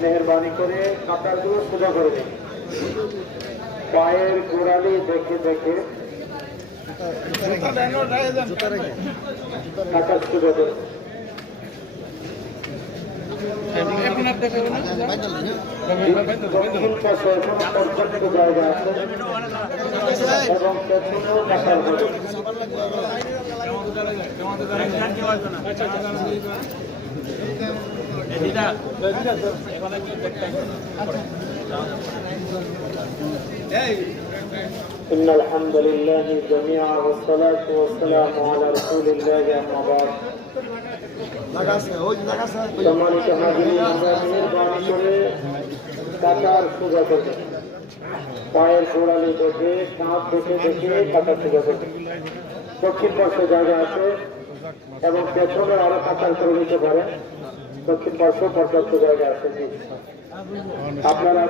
মেহরবানি করে কাঁটাগুলো সোজা করে দিন। পায়ের গোড়ালি দেখে দেখে কাঁটা সোজা করে দক্ষিণ পাশে পর্যাপ্ত জায়গা আছে এবং পেছনেও কাঁটার করে إن الحمد لله جميعا والصلاة والسلام على رسول الله أما بعد সম্মানিত হাজিরিন, মেহরবানি করে কাঁটার সোজা করবে। পায়ের গোড়ালি দেখে কাঁধ দেখে দেখে কাঁটা সোজা করবে। দক্ষিণ পার্শ্বে জায়গা আছে এবং পেছনে আরো কাঁটার করে নিতে পারে। দক্ষিণ পার্শ্ব পর্যাপ্ত জায়গা আছে। আপনারা